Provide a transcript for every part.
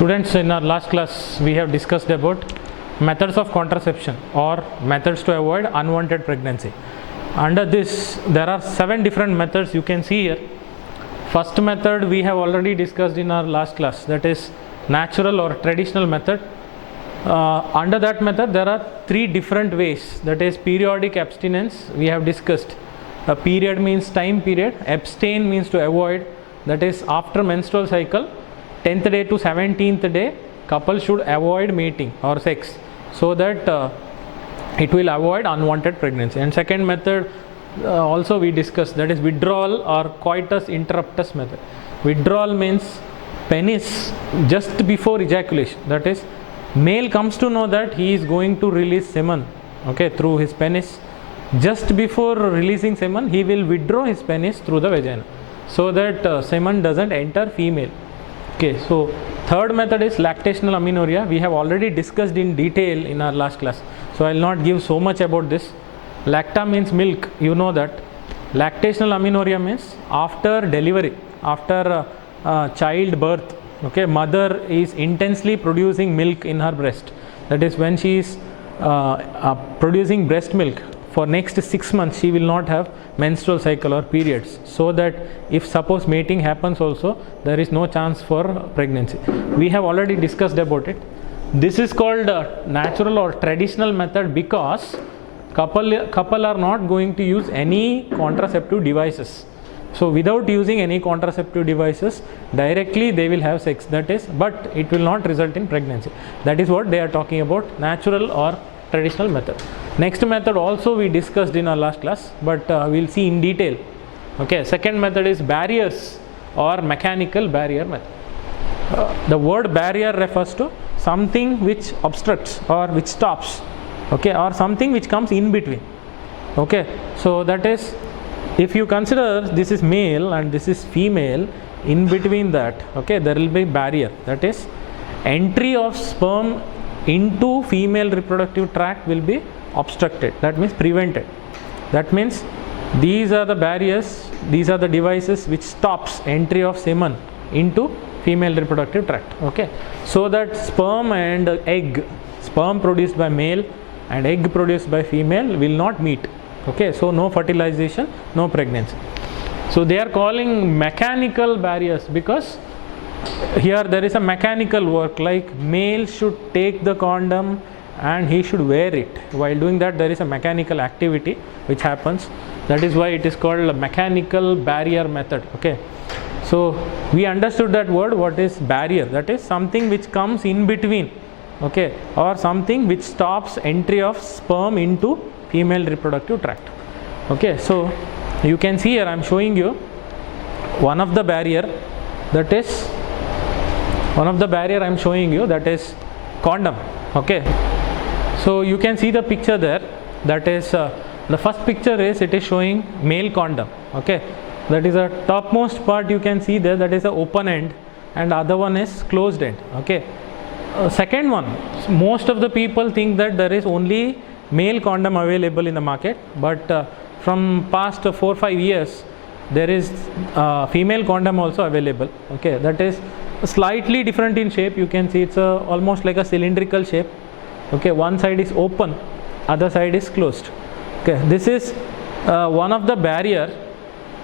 Students, in our last class we have discussed about methods of contraception or methods to avoid unwanted pregnancy. Under this there are 7 different methods you can see here. First method we have already discussed in our last class, that is natural or traditional method. Under that method there are 3 different ways, that is periodic abstinence we have discussed. A period means time period, abstain means to avoid, that is after menstrual cycle 10th day to 17th day couple should avoid mating or sex so that it will avoid unwanted pregnancy. And second method also we discussed, that is withdrawal or coitus interruptus method. Withdrawal means penis just before ejaculation, that is male comes to know that he is going to release semen through his penis. Just before releasing semen he will withdraw his penis through the vagina so that semen doesn't enter female. So third method is lactational amenorrhea. We have already discussed in detail in our last class, so I will not give so much about this. Lacta means milk, you know that. Lactational amenorrhea means after delivery, after childbirth, mother is intensely producing milk in her breast. That is when she is producing breast milk, for next 6 months she will not have menstrual cycle or periods, so that if suppose mating happens also, there is no chance for pregnancy. We have already discussed about it. This is called natural or traditional method because couple are not going to use any contraceptive devices. So without using any contraceptive devices, directly they will have sex, that is, but it will not result in pregnancy. That is what they are talking about, natural or traditional method. Next method also we discussed in our last class, but we will see in detail. Second method is barriers or mechanical barrier method. The word barrier refers to something which obstructs or which stops, or something which comes in between. So that is, if you consider this is male and this is female, in between that there will be barrier, that is entry of sperm into female reproductive tract will be obstructed, that means prevented. That means these are the barriers, these are the devices which stops entry of semen into female reproductive tract. So that sperm and egg, sperm produced by male and egg produced by female will not meet. So no fertilization, no pregnancy. So they are calling mechanical barriers because here there is a mechanical work, like male should take the condom and he should wear it. While doing that there is a mechanical activity which happens. That is why it is called a mechanical barrier method. So we understood that word, what is barrier, that is something which comes in between, or something which stops entry of sperm into female reproductive tract. So you can see here I am showing you one of the barrier, that is I am showing you, that is condom. So you can see the picture there, that is the first picture is, it is showing male condom. That is a topmost part you can see there, that is a open end, and other one is closed end. Second one, most of the people think that there is only male condom available in the market, but from past 4-5 years there is female condom also available. That is slightly different in shape. You can see it's almost like a cylindrical shape. One side is open, other side is closed. This is one of the barrier,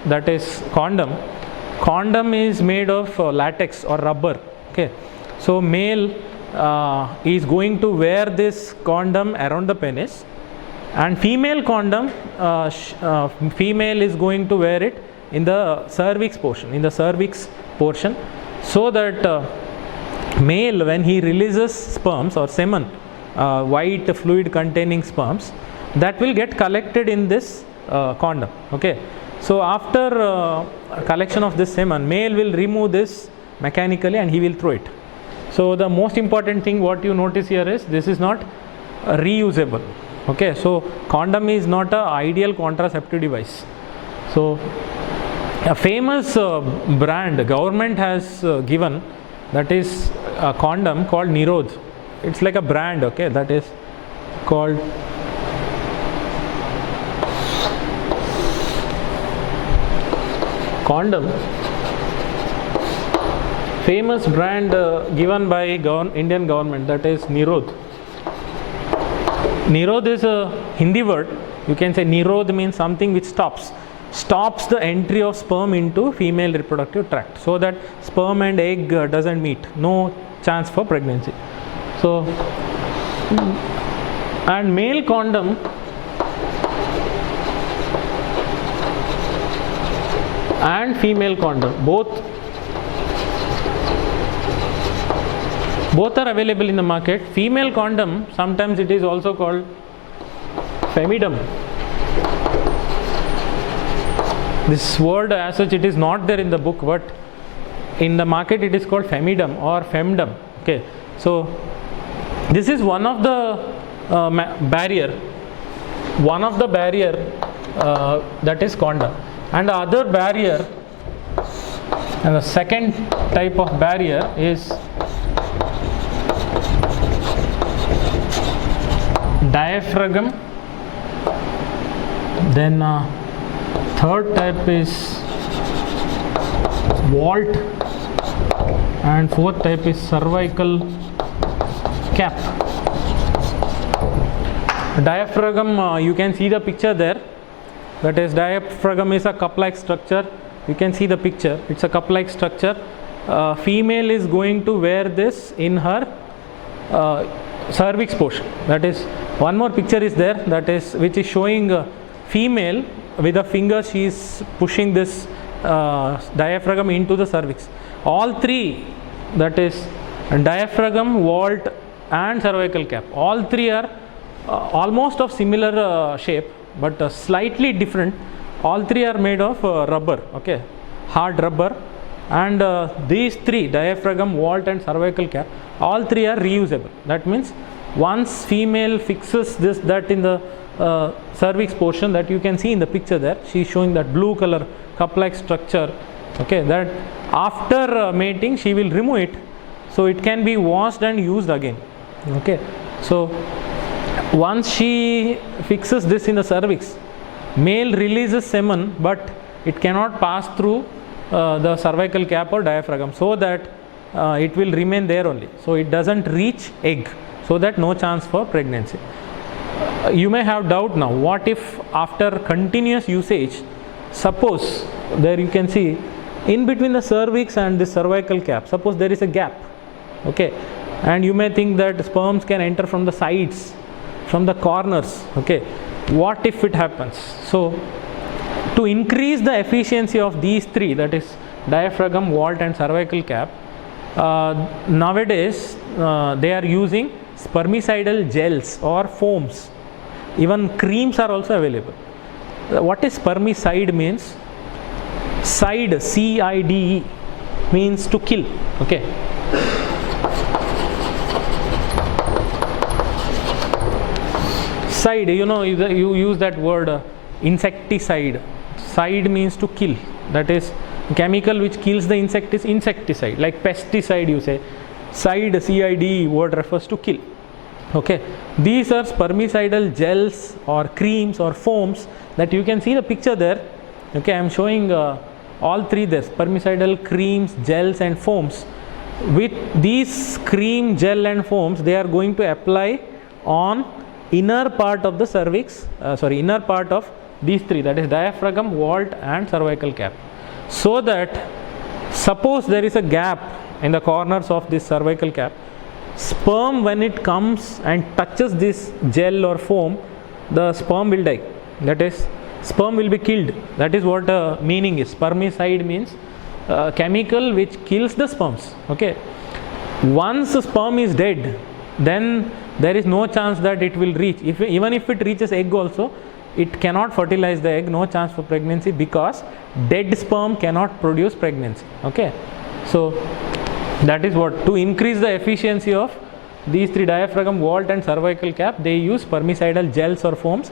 that is condom. Condom is made of latex or rubber. So male is going to wear this condom around the penis, and female condom, female is going to wear it in the cervix portion, so that male, when he releases sperms or semen, white fluid containing sperms, that will get collected in this condom. So after collection of this semen, male will remove this mechanically and he will throw it. So the most important thing what you notice here is, this is not reusable. So condom is not an ideal contraceptive device. So a famous brand government has given, that is a condom called Nirodh. It's like a brand, that is called condom famous brand given by Indian government, that is Nirodh. Nirodh is a Hindi word. You can say Nirodh means something which stops the entry of sperm into female reproductive tract, so that sperm and egg doesn't meet, no chance for pregnancy. So, and male condom and female condom both are available in the market. Female condom, sometimes it is also called femidum. This word as such, it is not there in the book, but in the market it is called femidum or femdom. Okay, so this is one of the barrier that is condom. And the other barrier, and the second type of barrier is diaphragm. Then third type is vault, and fourth type is cervical cap. Diaphragm, you can see the picture there. That is, diaphragm is a cup-like structure. You can see the picture. It's a cup-like structure. Female is going to wear this in her cervix portion. That is, one more picture is there, that is, which is showing female with a finger. She is pushing this diaphragm into the cervix. All three, that is diaphragm, vault and cervical cap, all three are almost of similar shape, but slightly different. All three are made of rubber, okay, hard rubber. And these three, diaphragm, vault and cervical cap, all three are reusable. That means once female fixes that in the cervix portion, that you can see in the picture there, she is showing that blue color cup-like structure, okay, that after mating she will remove it, so it can be washed and used again. Okay, so once she fixes this in the cervix, male releases semen, but it cannot pass through the cervical cap or diaphragm, so that it will remain there only, so it doesn't reach egg, so that no chance for pregnancy. You may have doubt now, what if after continuous usage, suppose there you can see in between the cervix and the cervical cap, suppose there is a gap, okay, and you may think that sperms can enter from the sides, from the corners, okay, what if it happens? So to increase the efficiency of these three, that is diaphragm, vault and cervical cap, nowadays they are using spermicidal gels or foams. Even creams are also available. What is spermicide means? Cide, C-I-D-E, means to kill, okay. Cide, you know, you use that word insecticide. Cide means to kill, that is chemical which kills the insect is insecticide, like pesticide you say. Cide, C-I-D-E, word refers to kill. Okay, these are spermicidal gels or creams or foams that you can see the picture there. Okay, I am showing all three there, spermicidal creams, gels and foams. With these cream, gel and foams, they are going to apply on inner part of the cervix, inner part of these three, that is diaphragm, vault and cervical cap, so that suppose there is a gap in the corners of this cervical cap, sperm when it comes and touches this gel or foam, the sperm will die, that is sperm will be killed. That is what meaning is. Spermicide means chemical which kills the sperms. Okay, once the sperm is dead, then there is no chance that it will reach, even if it reaches egg also, it cannot fertilize the egg, no chance for pregnancy, because dead sperm cannot produce pregnancy. Okay, so that is what, to increase the efficiency of these three, diaphragm, vault and cervical cap, they use spermicidal gels or foams.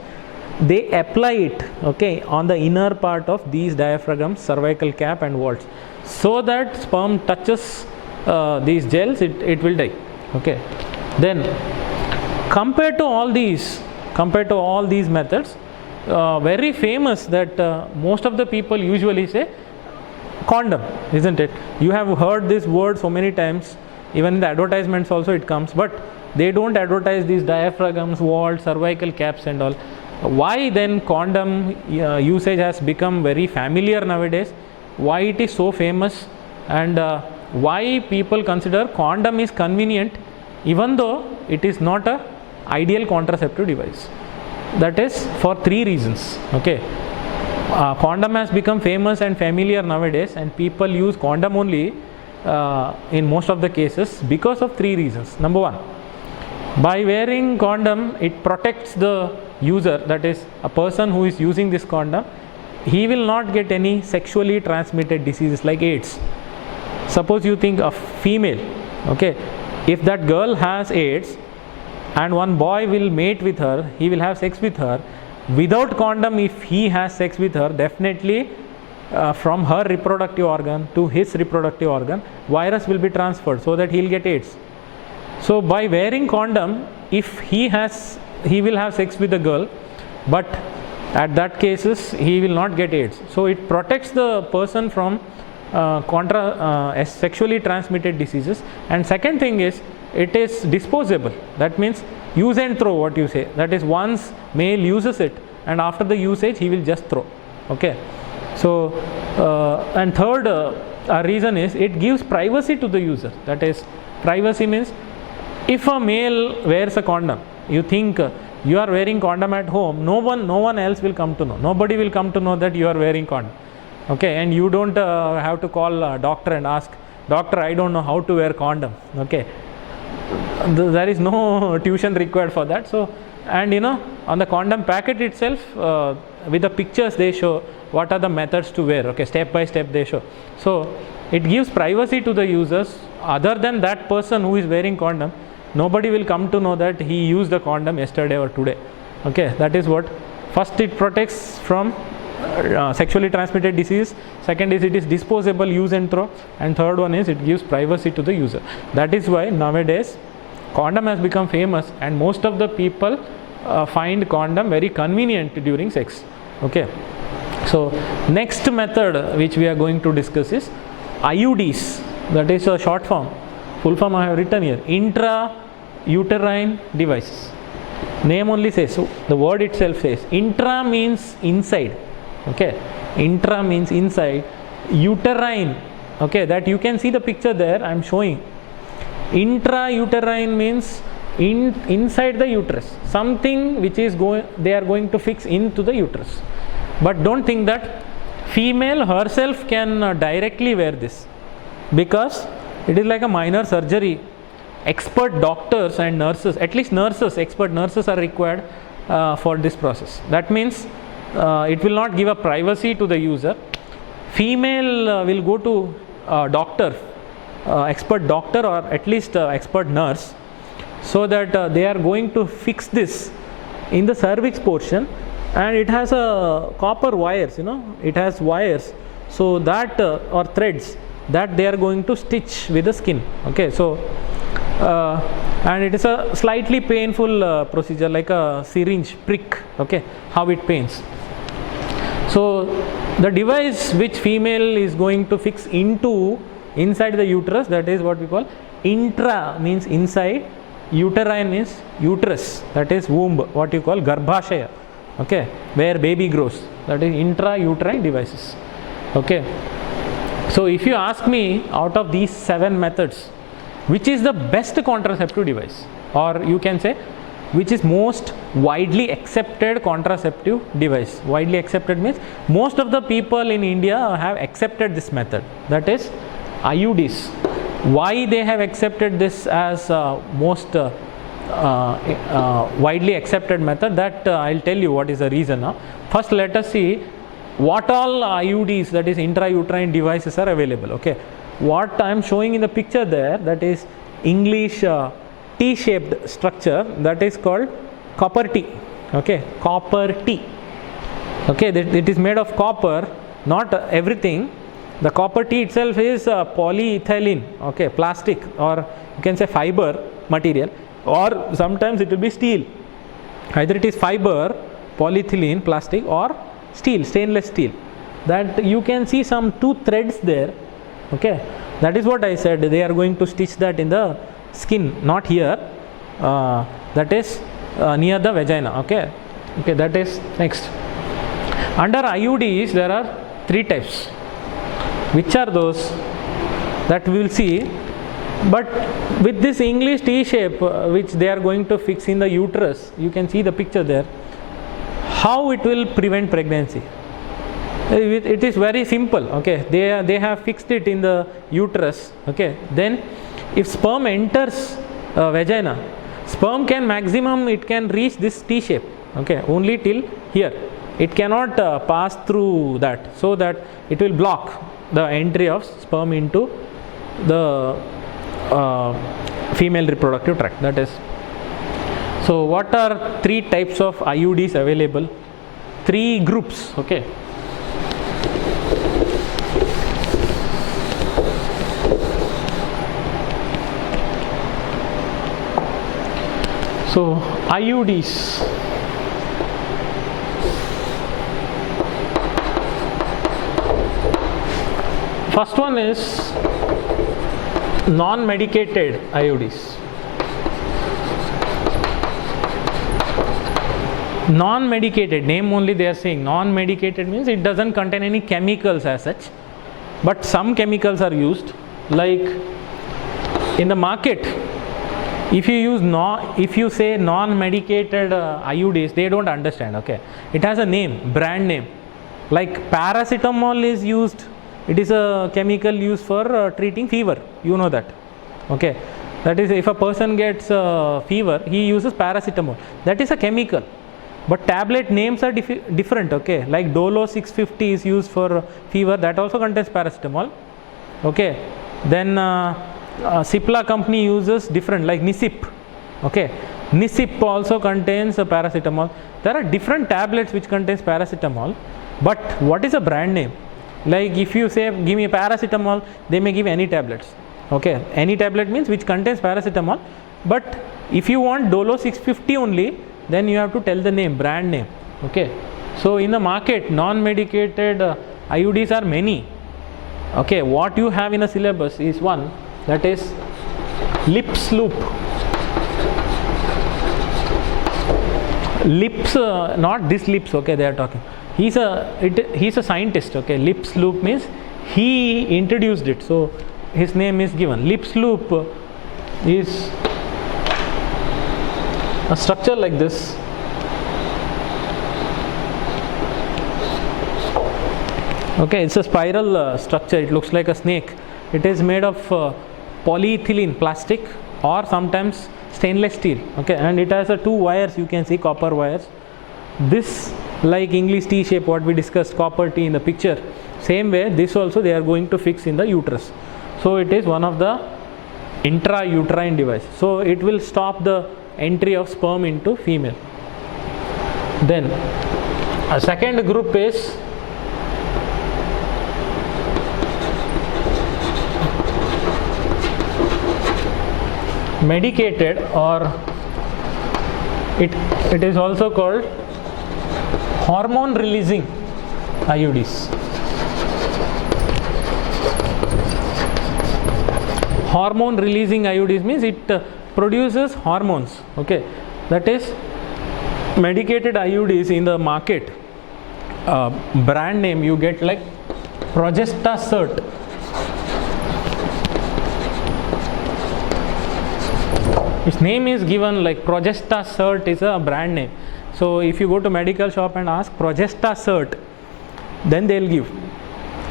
They apply it, okay, on the inner part of these diaphragms, cervical cap and vaults, so that sperm touches these gels, it will die. Okay, then compared to all these methods, very famous that most of the people usually say condom, isn't it? You have heard this word so many times, even in the advertisements also it comes, but they don't advertise these diaphragms, vault, cervical caps and all. Why then condom usage has become very familiar nowadays? Why it is so famous, and why people consider condom is convenient even though it is not a ideal contraceptive device? That is for 3 reasons. Okay, condom has become famous and familiar nowadays, and people use condom only in most of the cases because of 3 reasons. Number 1, by wearing condom, it protects the user, that is a person who is using this condom. He will not get any sexually transmitted diseases like AIDS. Suppose you think of female, okay, if that girl has AIDS and one boy will mate with her, he will have sex with her, without condom, if he has sex with her, definitely from her reproductive organ to his reproductive organ, virus will be transferred, so that he will get AIDS. So by wearing condom, if he will have sex with a girl, but at that cases he will not get AIDS. So it protects the person from sexually transmitted diseases. And second thing is, it is disposable. That means use and throw, what you say. That is, once male uses it, and after the usage he will just throw. Okay. So and third reason is, it gives privacy to the user. That is, privacy means, if a male wears a condom, you think you are wearing condom at home, no one else will come to know. Nobody will come to know that you are wearing condom. Okay, and you don't have to call a doctor and ask, doctor, I don't know how to wear condom. Okay, there is no tuition required for that. So, and on the condom packet itself, with the pictures they show what are the methods to wear. Okay, step by step they show. So it gives privacy to the users. Other than that person who is wearing condom, nobody will come to know that he used the condom yesterday or today. Okay, that is what. First, it protects from sexually transmitted disease. Second is, it is disposable, use and throw. And third one is, it gives privacy to the user. That is why nowadays condom has become famous, and most of the people find condom very convenient during sex. Okay. So next method which we are going to discuss is IUDs. That is a short form. Full form I have written here. Intrauterine devices. Name only says, so the word itself says, intra means inside. Okay, intra means inside. Uterine, okay, that you can see the picture there I am showing. Intrauterine means inside the uterus, something which is they are going to fix into the uterus. But don't think that female herself can directly wear this, because it is like a minor surgery. Expert doctors and nurses, at least nurses, expert nurses are required for this process. That means it will not give a privacy to the user. Female will go to doctor, expert doctor, or at least expert nurse, so that they are going to fix this in the cervix portion, and it has a copper wires, it has wires, so that or threads that they are going to stitch with the skin. Okay, so and it is a slightly painful procedure, like a syringe prick. Okay, how it pains. So the device which female is going to fix inside the uterus, that is what we call intra, means inside. Uterine means uterus, that is womb, what you call garbhashaya. Okay, where baby grows, that is intrauterine devices. Okay, so if you ask me, out of these 7 methods, which is the best contraceptive device, or you can say which is most widely accepted contraceptive device. Widely accepted means most of the people in India have accepted this method, that is IUDs. Why they have accepted this as most widely accepted method, that I'll tell you what is the reason now. First, let us see what all IUDs, that is intrauterine devices, are available. Okay, what I am showing in the picture there, that is English T-shaped structure, that is called copper T. Okay, copper T. Okay, it is made of copper, not everything. The copper T itself is polyethylene, okay, plastic, or you can say fiber material, or sometimes it will be steel. Either it is fiber, polyethylene, plastic, or steel, stainless steel. that you can see some two threads there. Okay, that is what I said, they are going to stitch that in the skin, not here, that is near the vagina. Okay, that is next. Under IUDs there are three types. Which are those? That we will see. But with this English T shape which they are going to fix in the uterus, you can see the picture there, how it will prevent pregnancy. It is very simple. Okay, they have fixed it in the uterus. Okay, then if sperm enters vagina, sperm can maximum, it can reach this T shape. Okay, only till here, it cannot pass through that, so that it will block the entry of sperm into the female reproductive tract. That is, so what are three types of IUDs available? Three groups. Okay, so IUDs. First one is non-medicated IUDs. Non-medicated, name only they are saying. Non-medicated means it doesn't contain any chemicals as such, but some chemicals are used. Like in the market, if you say non-medicated IUDs, they don't understand. Okay, it has a name, brand name. Like paracetamol is used. It is a chemical used for treating fever. You know that. Okay, that is, if a person gets fever, he uses paracetamol. That is a chemical. But tablet names are different. Okay, like Dolo 650 is used for fever. That also contains paracetamol. Okay, then Cipla company uses different, like Nisip. Okay, Nisip also contains paracetamol. There are different tablets which contains paracetamol. But what is a brand name? Like if you say give me paracetamol, they may give any tablets. Okay, any tablet means which contains paracetamol. But if you want Dolo 650 only, then you have to tell the name, brand name. Okay, so in the market, non-medicated IUDs are many. Okay, what you have in a syllabus is one, that is Lips Loop. Lips, not this Lips. Okay, they are talking. He's a scientist. Okay, Lips Loop means he introduced it, so his name is given. Lips Loop is a structure like this. Okay, it's a spiral structure. It looks like a snake. It is made of polyethylene plastic or sometimes stainless steel. Okay, and it has two wires. You can see copper wires. This, like English T shape, what we discussed, copper T in the picture, same way this also they are going to fix in the uterus. So it is one of the intrauterine device. So it will stop the entry of sperm into female. Then a second group is medicated, or it is also called hormone releasing IUDs. Hormone releasing IUDs means it produces hormones. Okay, that is medicated IUDs in the market. Brand name you get like Progestasert. Its name is given like Progestasert is a brand name. So if you go to medical shop and ask Progestasert, then they'll give.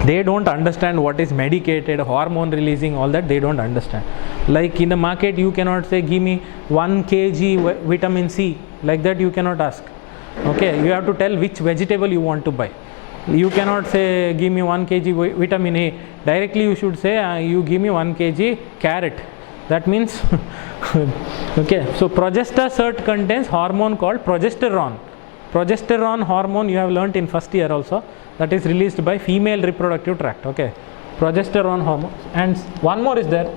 They don't understand what is medicated, hormone releasing, all that they don't understand. Like in the market, you cannot say give me 1 kg vitamin C. Like that you cannot ask. Okay, you have to tell which vegetable you want to buy. You cannot say give me 1 kg vitamin A. Directly you should say you give me 1 kg carrot. That means okay, so Progestasert contains hormone called progesterone. Progesterone hormone you have learnt in first year also, that is released by female reproductive tract. Okay, progesterone hormone. And one more is there.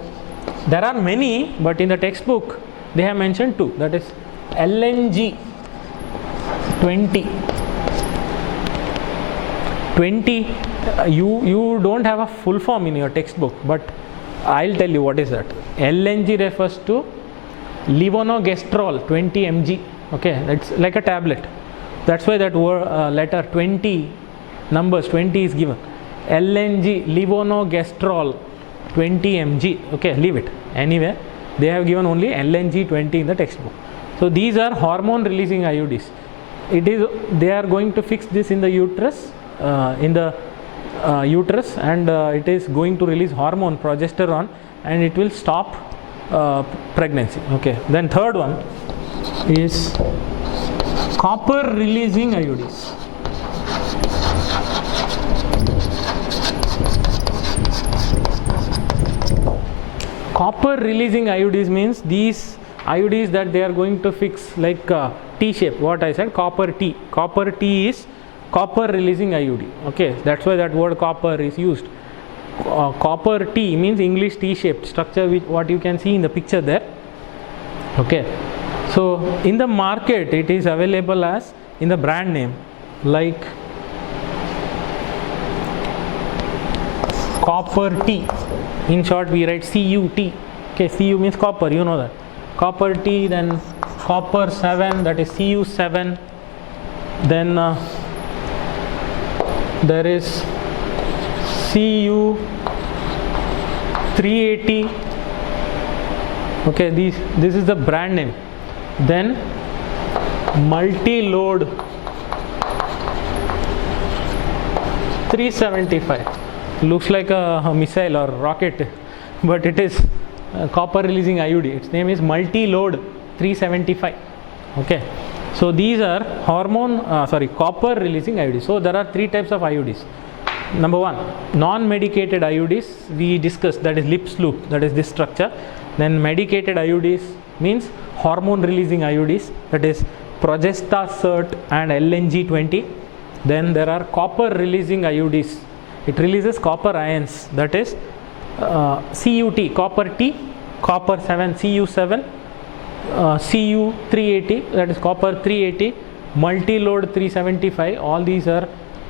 There are many, but in the textbook they have mentioned two, that is LNG 20. 20, you don't have a full form in your textbook, but I'll tell you what is that. LNG refers to levonorgestrel 20 mg. Okay, it's like a tablet. That's why that word letter 20, numbers 20 is given. LNG, levonorgestrel 20 mg. Okay, leave it. Anyway, they have given only LNG 20 in the textbook. So these are hormone releasing IUDs. They are going to fix this in the uterus, and it is going to release hormone progesterone, and it will stop pregnancy. Okay. Then third one is copper releasing IUDs. Copper releasing IUDs means these IUDs that they are going to fix, like T shape, what I said, copper T. Copper T is copper releasing IUD. Okay, that's why that word copper is used. Copper T means English T shaped structure, which what you can see in the picture there. Okay, so in the market it is available as in the brand name like copper T. In short, we write CUT. Okay, Cu means copper, you know that. Copper T, then copper 7, that is Cu7. Then there is Cu380. Okay, this is the brand name. Then multi-load 375. Looks like a missile or rocket, but it is copper releasing IUD. Its name is multi-load 375. Okay, so these are copper releasing IUDs. So there are three types of IUDs. Number one, non-medicated IUDs we discussed, that is Lips loop, that is this structure. Then medicated IUDs means hormone releasing IUDs, that is Progestasert and LNG20. Then there are copper releasing IUDs. It releases copper ions, that is CUT, copper T, copper 7, Cu7, Cu380, that is copper 380, multi-load 375. All these are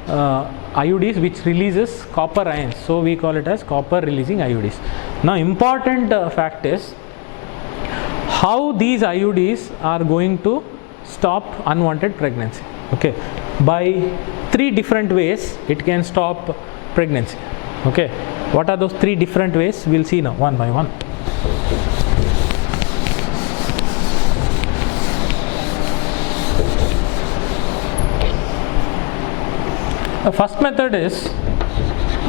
IUDs which releases copper ions. So we call it as copper releasing IUDs. Now important fact is how these IUDs are going to stop unwanted pregnancy. Okay, by three different ways it can stop pregnancy. Okay, what are those three different ways? We'll see now one by one. The first method is,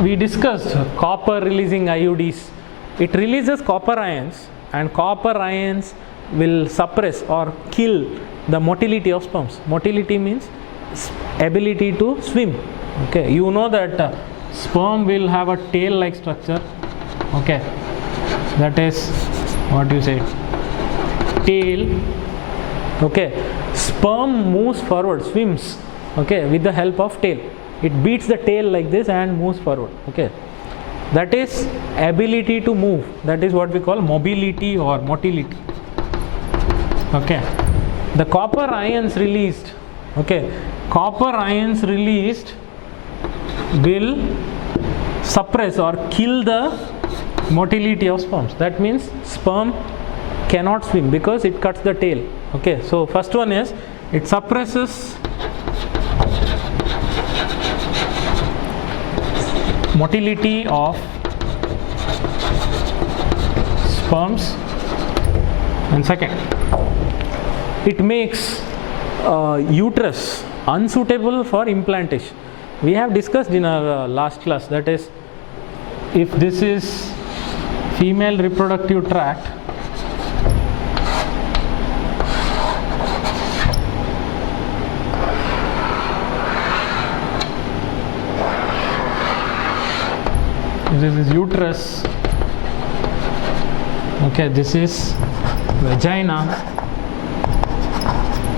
we discussed copper releasing IUDs. It releases copper ions, and copper ions will suppress or kill the motility of sperms. Motility means ability to swim. Okay, you know that sperm will have a tail like structure. Okay, that is what you say, tail. Okay, sperm moves forward, swims, okay, with the help of tail. It beats the tail like this and moves forward. Okay, that is ability to move. That is what we call mobility or motility. Okay, the copper ions released, okay, copper ions released will suppress or kill the motility of sperms. That means sperm cannot swim because it cuts the tail. Okay, so first one is it suppresses motility of sperms, and second, it makes uterus unsuitable for implantation. We have discussed in our last class, that is, if this is female reproductive tract, this is uterus, okay, this is vagina,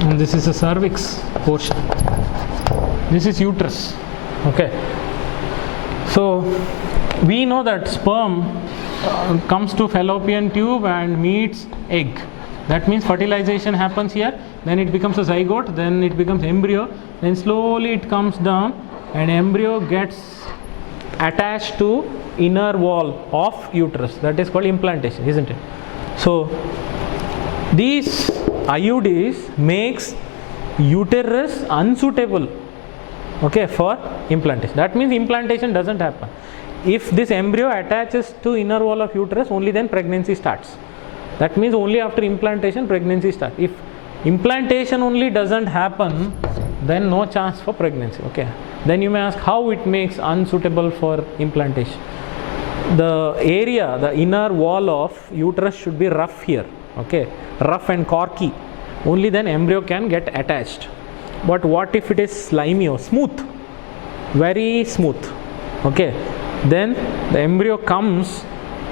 and this is the cervix portion. This is uterus. Okay, so we know that sperm comes to fallopian tube and meets egg. That means fertilization happens here, then it becomes a zygote, then it becomes embryo, then slowly it comes down an embryo gets attached to inner wall of uterus. That is called implantation, isn't it? So these IUDs makes uterus unsuitable, okay, for implantation. That means implantation doesn't happen. If this embryo attaches to inner wall of uterus, only then pregnancy starts. That means only after implantation pregnancy starts. If implantation only doesn't happen, then no chance for pregnancy. Okay. Then you may ask how it makes unsuitable for implantation. The area, the inner wall of uterus should be rough here. Okay, rough and corky. Only then embryo can get attached. But what if it is slimy or smooth? Very smooth. Okay. Then the embryo comes,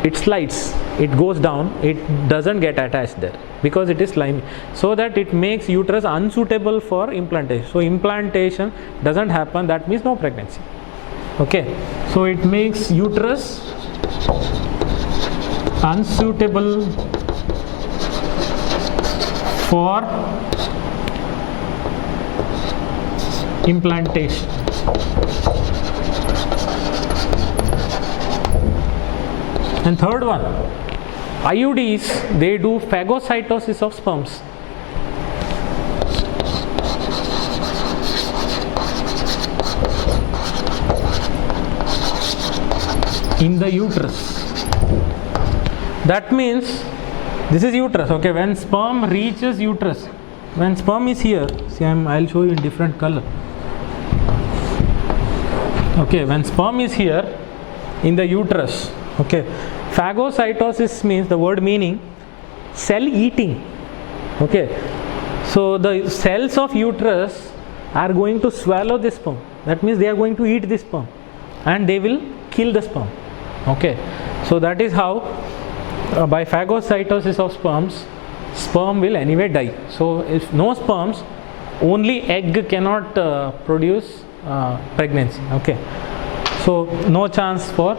it slides, it goes down, it doesn't get attached there because it is slimy, so that it makes uterus unsuitable for implantation. So implantation doesn't happen, that means no pregnancy. Okay, so it makes uterus unsuitable for implantation. And third one, IUDs, they do phagocytosis of sperms. In the uterus. That means this is uterus. Okay, when sperm reaches uterus, when sperm is here, see, I'll show you in different color. Okay, when sperm is here in the uterus, okay, phagocytosis means, the word meaning cell eating. Okay, so the cells of uterus are going to swallow this sperm. That means they are going to eat this sperm and they will kill the sperm. Okay, so that is how by phagocytosis of sperms, sperm will anyway die. So if no sperms, only egg cannot produce pregnancy. Okay, so no chance for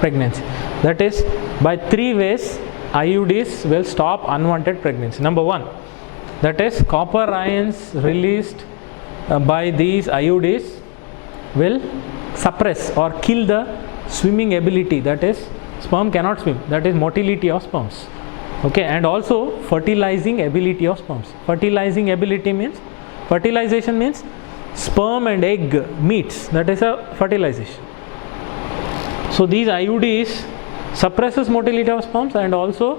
pregnancy. That is, by three ways IUDs will stop unwanted pregnancy. Number one, that is copper ions released by these IUDs will suppress or kill the swimming ability, that is sperm cannot swim, that is motility of sperms. Okay, and also fertilizing ability of sperms. Fertilizing ability means, fertilization means sperm and egg meets, that is a fertilization. So these IUDs suppresses motility of sperms and also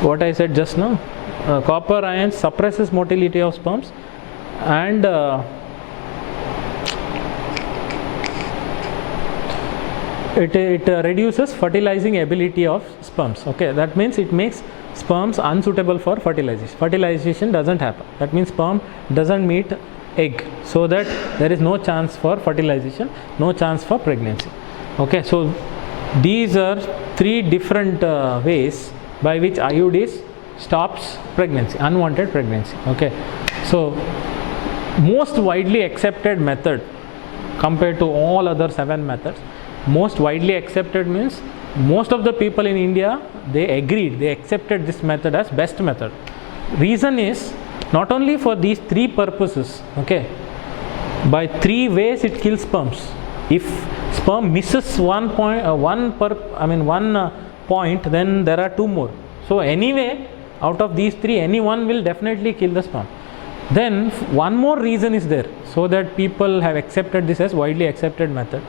what I said just now, copper ion suppresses motility of sperms and it reduces fertilizing ability of sperms. Okay, that means it makes sperms unsuitable for fertilization. Fertilization doesn't happen. That means sperm doesn't meet egg, so that there is no chance for fertilization, no chance for pregnancy. Okay, so these are three different ways by which IUDs stops pregnancy, unwanted pregnancy. Okay, so most widely accepted method compared to all other 7 methods, most widely accepted means most of the people in India, they agreed, they accepted this method as best method. Reason is not only for these 3 purposes. Okay, by 3 ways it kills sperms. If sperm misses one point, then there are 2 more. So anyway, out of these 3, any one will definitely kill the sperm. Then one more reason is there, so that people have accepted this as widely accepted method.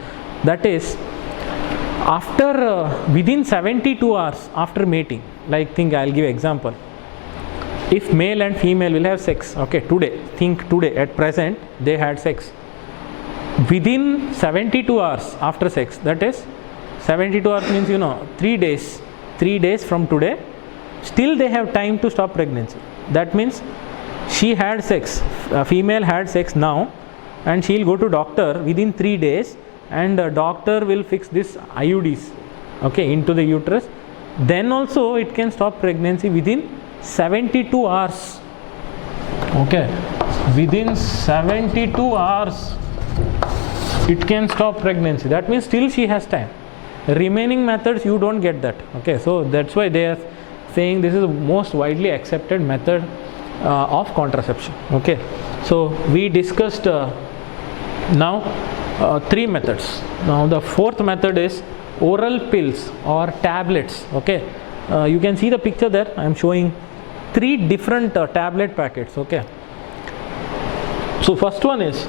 That is, after within 72 hours after mating, like I'll give example. If male and female will have sex, okay, today at present they had sex. Within 72 hours after sex, that is 72 hours means 3 days from today, still they have time to stop pregnancy. That means she had sex, female had sex now, and she will go to doctor within 3 days, and the doctor will fix this IUDs, okay, into the uterus. Then also it can stop pregnancy within 72 hours. Okay, within 72 hours it can stop pregnancy. That means still she has time. Remaining methods you don't get that. Okay, so that's why they have saying this is the most widely accepted method of contraception. Okay, so we discussed now 3 methods. Now the 4th method is oral pills or tablets. Okay, you can see the picture there. I am showing 3 different tablet packets. Okay, so first one is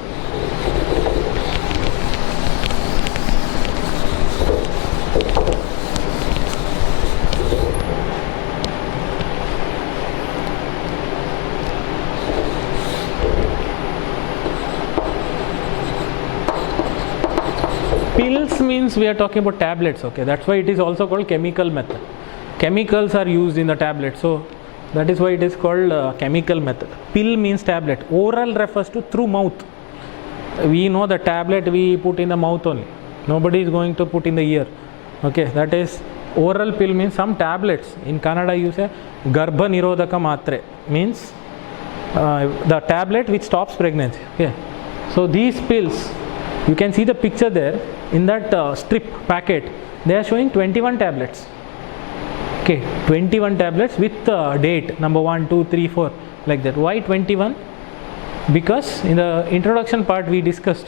pills, means we are talking about tablets. Okay, that's why it is also called chemical method. Chemicals are used in the tablet, so that is why it is called chemical method. Pill means tablet. Oral refers to through mouth. We know the tablet we put in the mouth only. Nobody is going to put in the ear. Okay, that is oral pill. Means some tablets. In Kannada you say Garbha Nirodhaka Matre, means the tablet which stops pregnancy. Okay, so these pills, you can see the picture there. In that strip packet, they are showing 21 tablets. Okay, 21 tablets with date number 1, 2, 3, 4, like that. Why 21? Because in the introduction part we discussed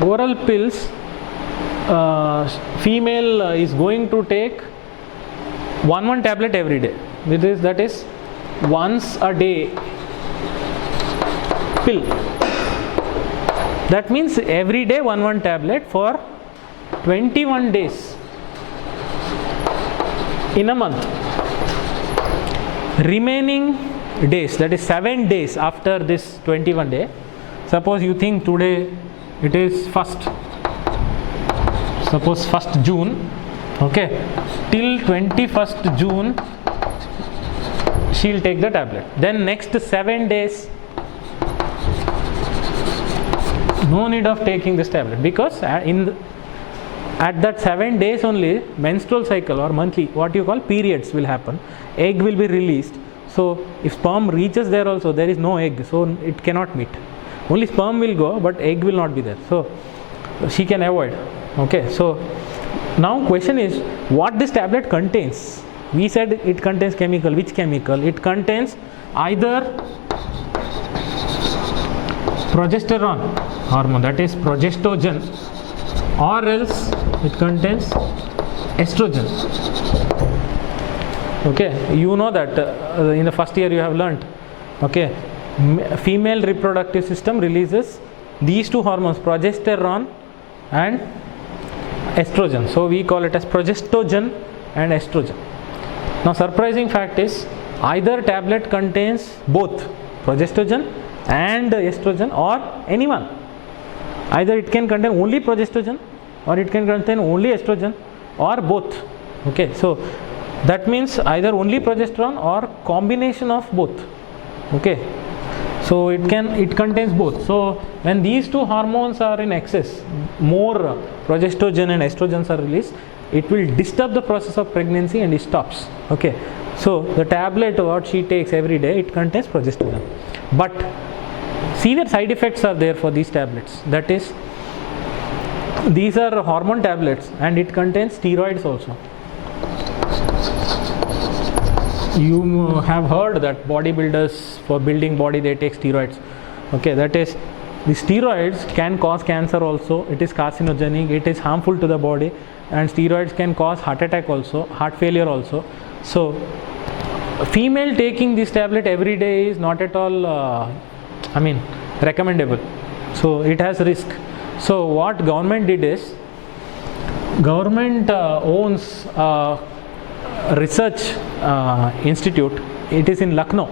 oral pills, female is going to take one tablet every day. That is once a day pill. That means every day one tablet for 21 days in a month. Remaining days, that is 7 days after this 21 day. Suppose you think today it is 1st, suppose 1st June. Okay, till 21st June she will take the tablet. Then next 7 days, no need of taking this tablet, because at that 7 days only menstrual cycle or monthly, what you call periods, will happen. Egg will be released. So if sperm reaches there also, there is no egg, so it cannot meet. Only sperm will go, but egg will not be there. So she can avoid. Okay, so now question is what this tablet contains. We said it contains chemical. Which chemical? It contains either progesterone hormone, that is progestogen, or else it contains estrogen. Okay, you know that in the first year you have learnt. Okay, female reproductive system releases these 2 hormones, progesterone and estrogen. So we call it as progestogen and estrogen. Now surprising fact is either tablet contains both progestogen and estrogen, or any one. Either it can contain only progestogen, or it can contain only estrogen, or both. Okay, so that means either only progesterone or combination of both. Okay, so it contains both. So when these 2 hormones are in excess, more progestogen and estrogens are released, it will disturb the process of pregnancy and it stops. Okay, so the tablet what she takes every day, it contains progestogen, but severe side effects are there for these tablets. That is, these are hormone tablets and it contains steroids also. You have heard that bodybuilders, for building body, they take steroids. Okay, that is, the steroids can cause cancer also. It is carcinogenic, it is harmful to the body, and steroids can cause heart attack also, heart failure also. So female taking this tablet every day is not at all recommendable. So it has risk. So what government did is, government owns a research institute. It is in Lucknow.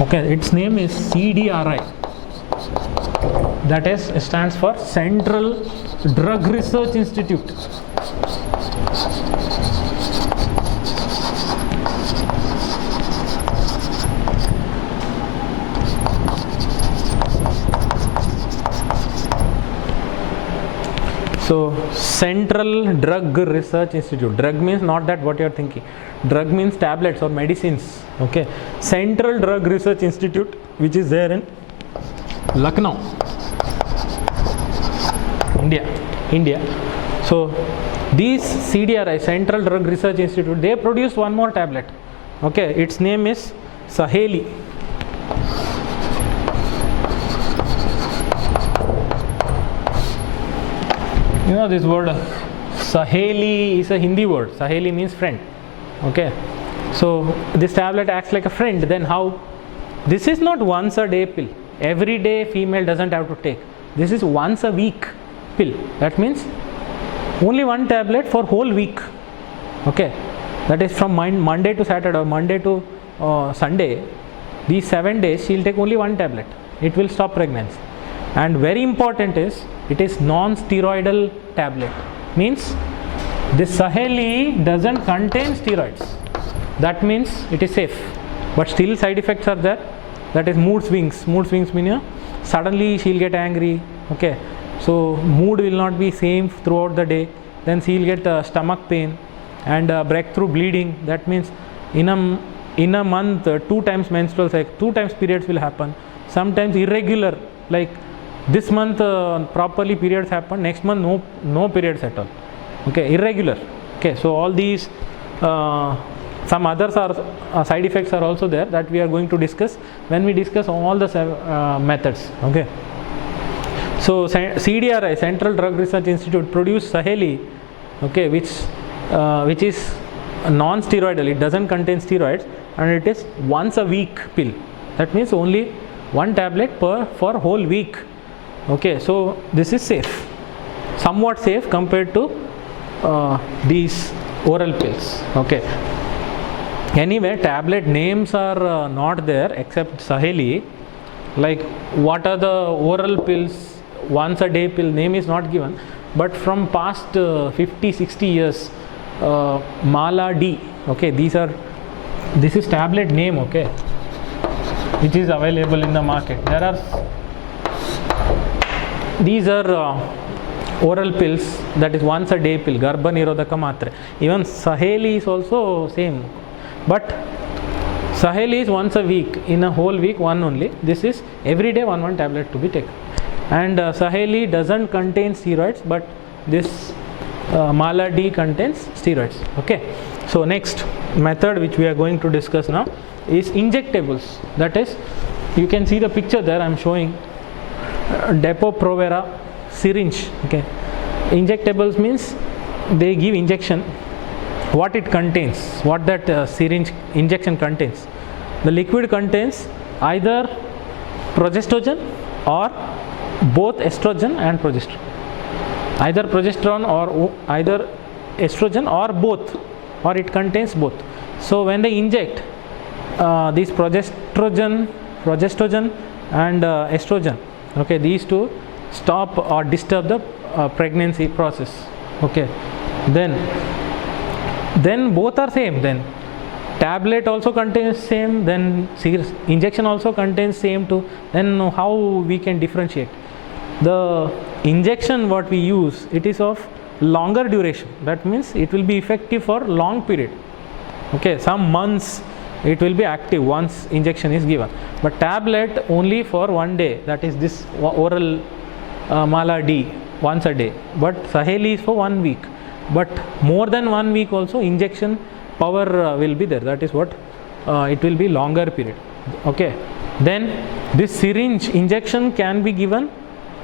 Okay, its name is CDRI. That is, stands for Central Drug Research Institute. So Central Drug Research Institute. Drug means not that what you are thinking. Drug means tablets or medicines. Okay. Central Drug Research Institute, which is there in Lucknow, India. So these CDRI, Central Drug Research Institute, they produced one more tablet. Okay, its name is Saheli. You know this word Saheli is a Hindi word. Saheli means friend. Okay, so this tablet acts like a friend. Then how? This is not once a day pill. Every day female doesn't have to take. This is once a week pill. That means only one tablet for whole week. Okay, that is from Monday to Saturday or Monday to Sunday. These 7 days she will take only one tablet. It will stop pregnancy. And very important is it is non-steroidal tablet. Means this Saheli doesn't contain steroids. That means it is safe. But still side effects are there. That is mood swings. Mood swings mean suddenly she will get angry. Okay, so mood will not be same throughout the day. Then she will get stomach pain and breakthrough bleeding. That means in a month 2 times menstrual cycle, 2 times periods will happen. Sometimes irregular, like this month properly periods happen, next month no periods at all. Okay, irregular. Okay, so all these some others are side effects are also there that we are going to discuss when we discuss all the methods. Okay, so CDRI, Central Drug Research Institute, produced Saheli, okay, which is non-steroidal. It doesn't contain steroids and it is once a week pill. That means only one tablet for whole week. Okay, so this is safe, somewhat safe compared to these oral pills. Okay, anyway, tablet names are not there except Saheli. Like what are the oral pills, once a day pill, name is not given. But from past 50-60 years, Mala D, okay, this is tablet name, okay, which is available in the market. These are oral pills, that is once a day pill, Garbha Nirodhaka Matre. Even Saheli is also same, but Saheli is once a week, in a whole week one only. This is every day one tablet to be taken. And Saheli doesn't contain steroids, but this Mala D contains steroids. Okay, so next method which we are going to discuss now is injectables. That is, you can see the picture there I am showing, Depo-Provera syringe. Okay, injectables means they give injection. What it contains, what that syringe injection contains, the liquid contains either progestogen or both estrogen and progesterone, either progesterone or either estrogen or both, or it contains both. So when they inject these progestogen and estrogen, okay, these two stop or disturb the pregnancy process. Okay, then both are same. Then tablet also contains same, then injection also contains same too. Then how we can differentiate? The injection what we use, it is of longer duration. That means it will be effective for long period. Okay, some months it will be active once injection is given. But tablet only for one day. That is this oral Mala D, once a day. But Saheli is for 1 week. But more than 1 week also injection power will be there. That is what it will be longer period. Okay, then this syringe injection can be given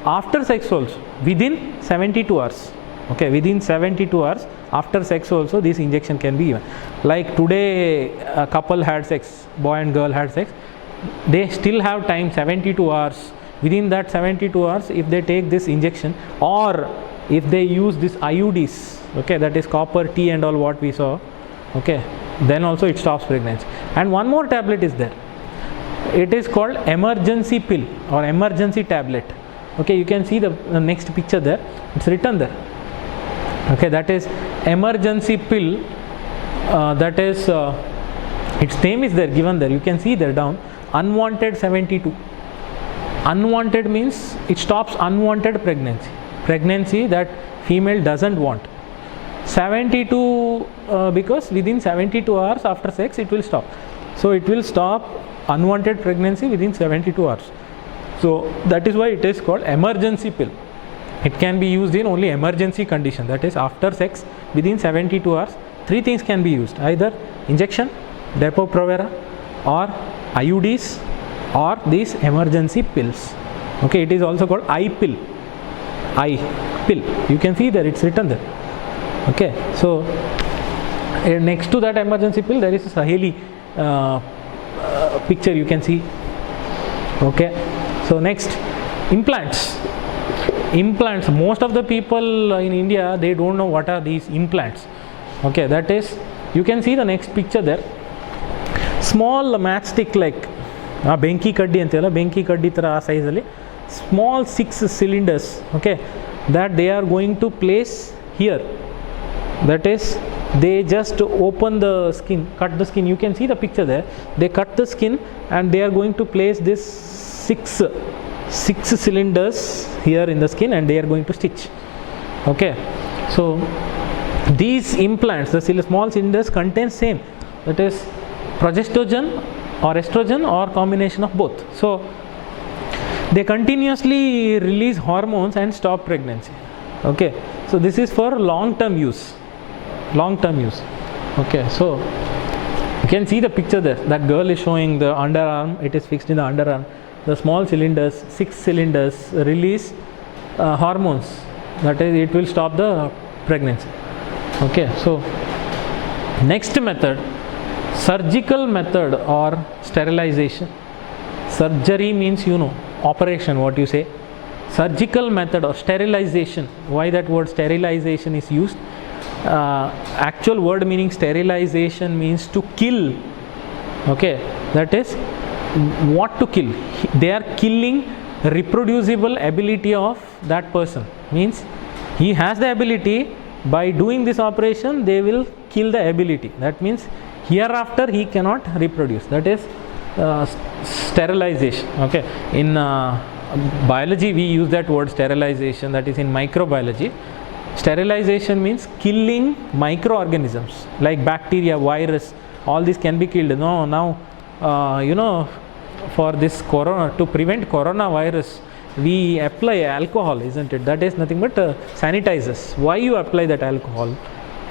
after sex also, within 72 hours. Okay, within 72 hours after sex also this injection can be given. Like today a couple had sex, boy and girl had sex, they still have time, 72 hours. Within that 72 hours, if they take this injection, or if they use this IUDs, okay, that is copper T and all what we saw, okay, then also it stops pregnancy. And one more tablet is there, it is called emergency pill or emergency tablet. Okay, you can see the next picture there, it's written there. Okay, that is emergency pill, that is its name is there, given there, you can see there down, unwanted 72. Unwanted means it stops unwanted pregnancy that female doesn't want. 72 because within 72 hours after sex it will stop. So it will stop unwanted pregnancy within 72 hours. So that is why it is called emergency pill. It can be used in only emergency condition, that is after sex within 72 hours. 3 things can be used, either injection, Depo-Provera or IUDs or these emergency pills. Okay, it is also called eye pill. Eye pill. You can see there, it's written there. Okay, so next to that emergency pill there is a Saheli picture you can see. Okay, so next, implants. Implants, most of the people in India, they don't know what are these implants. Okay, that is, you can see the next picture there. Small matchstick like ಬೆಂಕಿ ಕಡ್ಡಿ ಅಂತೀವಲ್ಲ, ಬೆಂಕಿ ಕಡ್ಡಿ ಥರ ಆ ಸೈಜಲ್ಲಿ small 6 cylinders, okay, that they are going to place here. That is, they just open the skin, cut the skin. You can see the picture there. They cut the skin and they are going to place this six cylinders here in the skin and they are going to stitch. Okay, so these implants, the small cylinders contain same, that is progestogen or estrogen or combination of both. So they continuously release hormones and stop pregnancy. Okay, so this is for long term use. Okay, so you can see the picture there. That girl is showing the underarm. It is fixed in the underarm. The small cylinders, 6 cylinders, release hormones. That is, it will stop the pregnancy. Okay, so next method, surgical method or sterilization. Surgery means, you know, operation, what you say. Surgical method or sterilization. Why that word sterilization is used? Actual word meaning sterilization means to kill. Okay, that is, what to kill? They are killing reproducible ability of that person. Means he has the ability, by doing this operation they will kill the ability. That means hereafter he cannot reproduce. That is sterilization. Okay, in biology we use that word sterilization, that is in microbiology. Sterilization means killing microorganisms like bacteria, virus, all these can be killed. No, now you know, for this corona, to prevent coronavirus, we apply alcohol, isn't it? That is nothing but sanitizers. Why you apply that alcohol?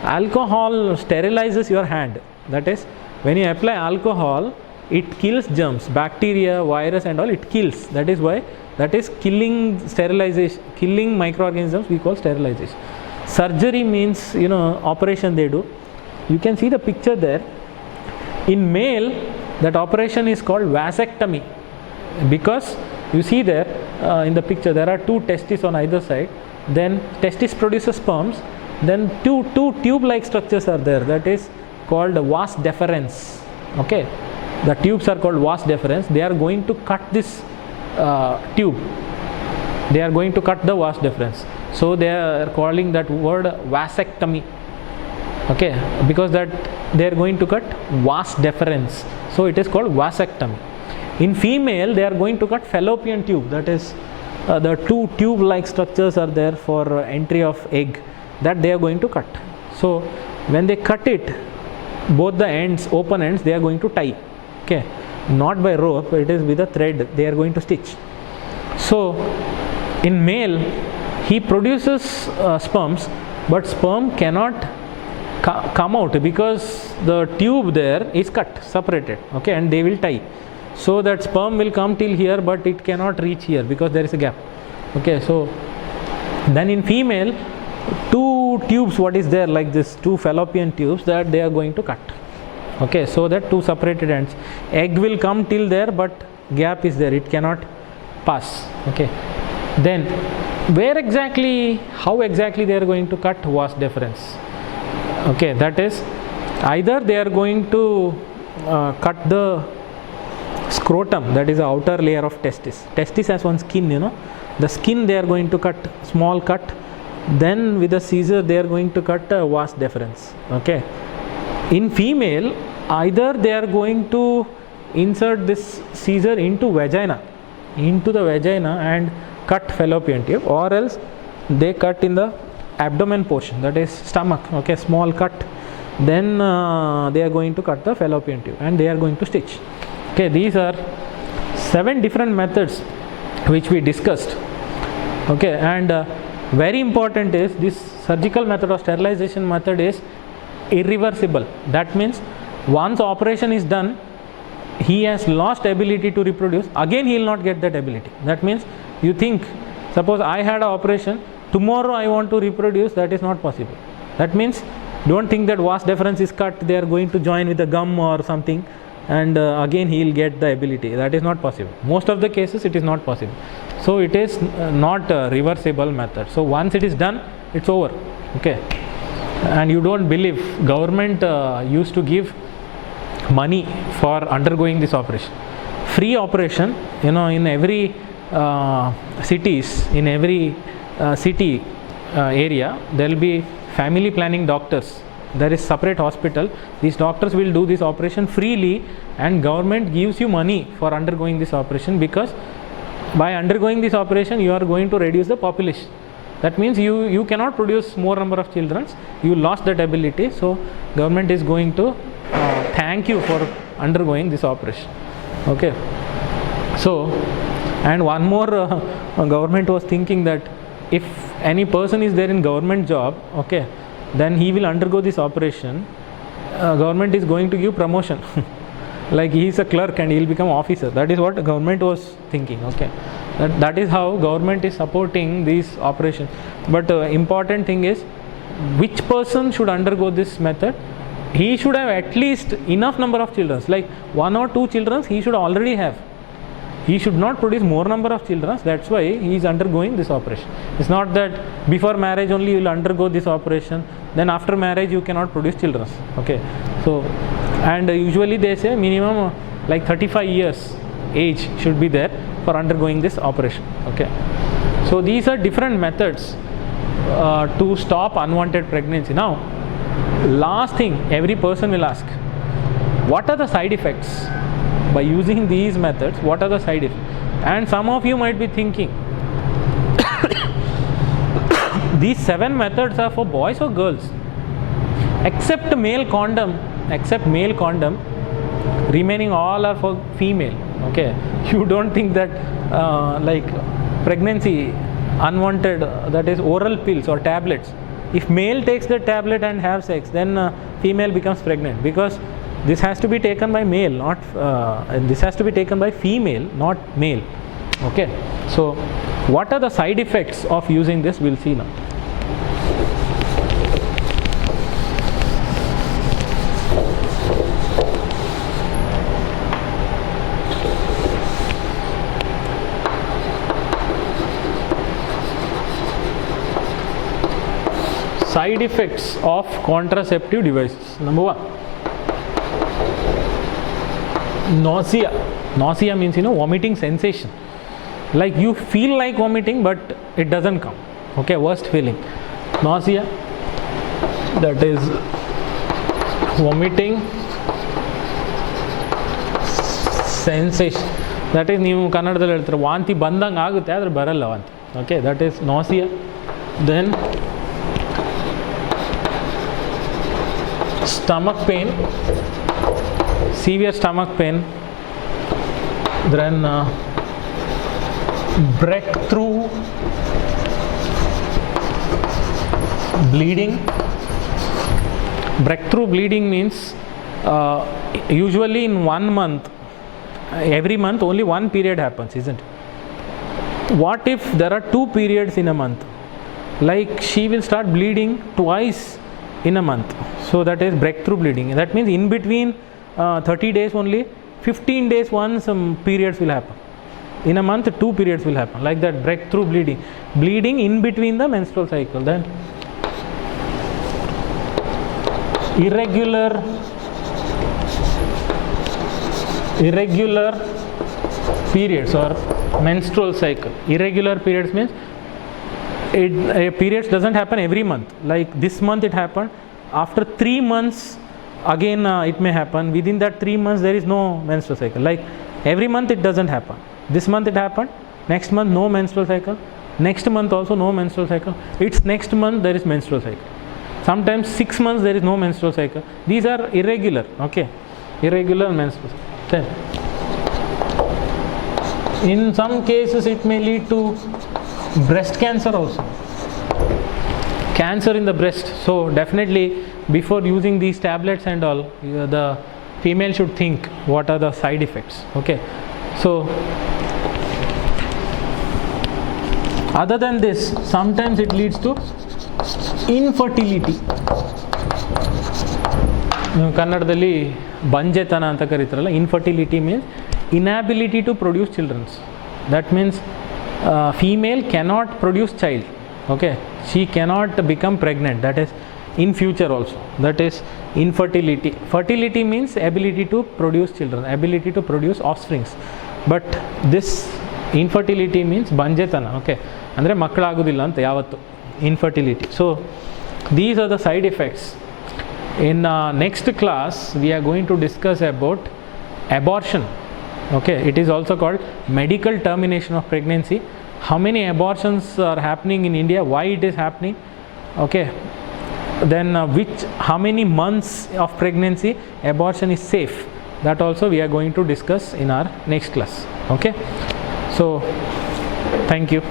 Alcohol sterilizes your hand. That is, when you apply alcohol, it kills germs, bacteria, virus and all, it kills. That is why, that is killing, sterilization, killing microorganisms we call sterilization. Surgery means, you know, operation they do. You can see the picture there. In male, that operation is called vasectomy, because you see there in the picture there are 2 testes on either side. Then testis produces sperms. Then two tube-like structures are there. That is called vas deferens. Okay, the tubes are called vas deferens. They are going to cut this tube. They are going to cut the vas deferens. So they are calling that word vasectomy. Okay, because that they are going to cut vas deferens. So it is called vasectomy. In female, they are going to cut fallopian tube. That is, the 2 tube-like structures are there for entry of egg. That they are going to cut. So when they cut it, both the ends, open ends, they are going to tie. Okay, not by rope, it is with a thread they are going to stitch. So in male, he produces sperms, but sperm cannot come out because the tube there is cut, separated. Okay, and they will tie. So that sperm will come till here, but it cannot reach here because there is a gap. Okay, so then in female, 2 tubes, what is there like this, 2 fallopian tubes, that they are going to cut. Okay, so that 2 separated ends. Egg will come till there, but gap is there, it cannot pass. Okay, then where exactly, how exactly they are going to cut vas deferens? Okay, that is, either they are going to cut the scrotum, that is the outer layer of testis. Testis has one skin, you know, the skin they are going to cut, small cut. Then with a scissor they are going to cut vas deferens. Okay, in female, either they are going to insert this scissor into the vagina and cut fallopian tube, or else they cut in the abdomen portion, that is stomach. Okay, small cut. Then they are going to cut the fallopian tube and they are going to stitch. Okay, these are 7 different methods which we discussed. Okay, and very important is this surgical method or sterilization method is irreversible. That means once operation is done, he has lost ability to reproduce, again he will not get that ability. That means, you think, suppose I had an operation, tomorrow I want to reproduce, that is not possible. That means, don't think that vas deferens is cut, they are going to join with a gum or something, and again he will get the ability. That is not possible. Most of the cases it is not possible. So it is not a reversible method. So once it is done, it's over. Okay. And you don't believe, government used to give money for undergoing this operation. Free operation, in every cities, in every city area, there will be family planning doctors. There is separate hospital. These doctors will do this operation freely, and government gives you money for undergoing this operation, because by undergoing this operation you are going to reduce the population. That means you cannot produce more number of children, you lost that ability. So government is going to thank you for undergoing this operation. Okay. So, and one more, government was thinking that if any person is there in government job, okay, then he will undergo this operation, government is going to give promotion. Like he is a clerk and he will become officer. That is what government was thinking. Okay, that is how government is supporting these operations. But important thing is, which person should undergo this method? He should have at least enough number of children, like 1 or 2 children he should already have. He should not produce more number of children. That's why he is undergoing this operation. It's not that before marriage only you will undergo this operation, then after marriage you cannot produce children. Okay. So, and usually they say minimum like 35 years age should be there for undergoing this operation. Okay. So these are different methods to stop unwanted pregnancy. Now, last thing every person will ask, what are the side effects? By using these methods, what are the side effects? And some of you might be thinking, these 7 methods are for boys or girls? Except male condom, remaining all are for female. Okay, you don't think that like pregnancy unwanted, that is oral pills or tablets. If male takes the tablet and have sex, then female becomes pregnant, because this has to be taken by male, not this has to be taken by female, not male. Okay. So what are the side effects of using this? We'll see now. Side effects of contraceptive devices. Number 1, nausea. Nausea means, vomiting sensation. Like you feel like vomiting, but it doesn't come. Okay, worst feeling. Nausea, that is vomiting sensation. That is ನೀವು ಕನ್ನಡದಲ್ಲಿ ಹೇಳ್ತಾರೆ ವಾಂತಿ ಬಂದಂಗೆ ಆಗುತ್ತೆ ಆದರೆ ಬರಲ್ಲ ವಾಂತಿ. Okay, that is nausea. Then stomach pain, severe stomach pain. Then breakthrough bleeding. Breakthrough bleeding means usually in 1 month, every month only 1 period happens, isn't it? What if there are 2 periods in a month? Like she will start bleeding twice in a month. So that is breakthrough bleeding. That means in between 30 days only, 15 days once some periods will happen. In a month 2 periods will happen. Like that, breakthrough bleeding. Bleeding in between the menstrual cycle. Then irregular periods or menstrual cycle. Irregular periods means periods doesn't happen every month. Like this month it happened, after 3 months again it may happen. Within that 3 months there is no menstrual cycle. Like every month it doesn't happen. This month it happened, next month no menstrual cycle, next month also no menstrual cycle, it's next month there is menstrual cycle. Sometimes 6 months there is no menstrual cycle. These are irregular. Okay, irregular menstrual cycle. Then in some cases it may lead to breast cancer also. Cancer in the breast. So definitely before using these tablets and all, the female should think what are the side effects. Okay, so other than this, sometimes it leads to infertility. ಕನ್ನಡದಲ್ಲಿ ಬಂಜೆತನ ಅಂತ ಕರೀತಾರಲ್ಲ, infertility means inability to produce children. That means female cannot produce child. Okay, she cannot become pregnant. That is in future also. That is infertility. Fertility means ability to produce children, ability to produce offsprings. But this infertility means banjetana. Okay, ಅಂದರೆ ಮಕ್ಕಳಾಗೋದಿಲ್ಲ ಅಂತ ಯಾವತ್ತು, infertility. So these are the side effects. In next class we are going to discuss about abortion. Okay, it is also called medical termination of pregnancy. How many abortions are happening in India, why it is happening, okay, then how many months of pregnancy abortion is safe, that also we are going to discuss in our next class. Okay, so thank you.